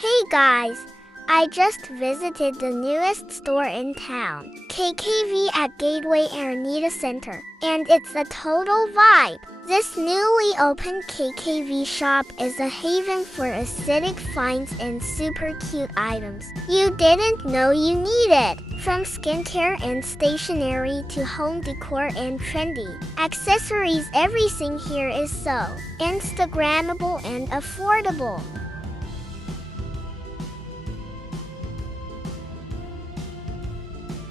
Hey guys! I just visited the newest store in town, KKV at Gateway Araneta Center, and it's a total vibe. This newly opened KKV shop is a haven for aesthetic finds and super cute items you didn't know you needed. From skincare and stationery to home decor and trendy accessories, everything here is so Instagrammable and affordable.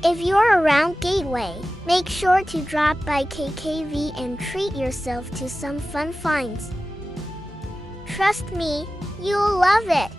If you're around Gateway, make sure to drop by KKV and treat yourself to some fun finds. Trust me, you'll love it.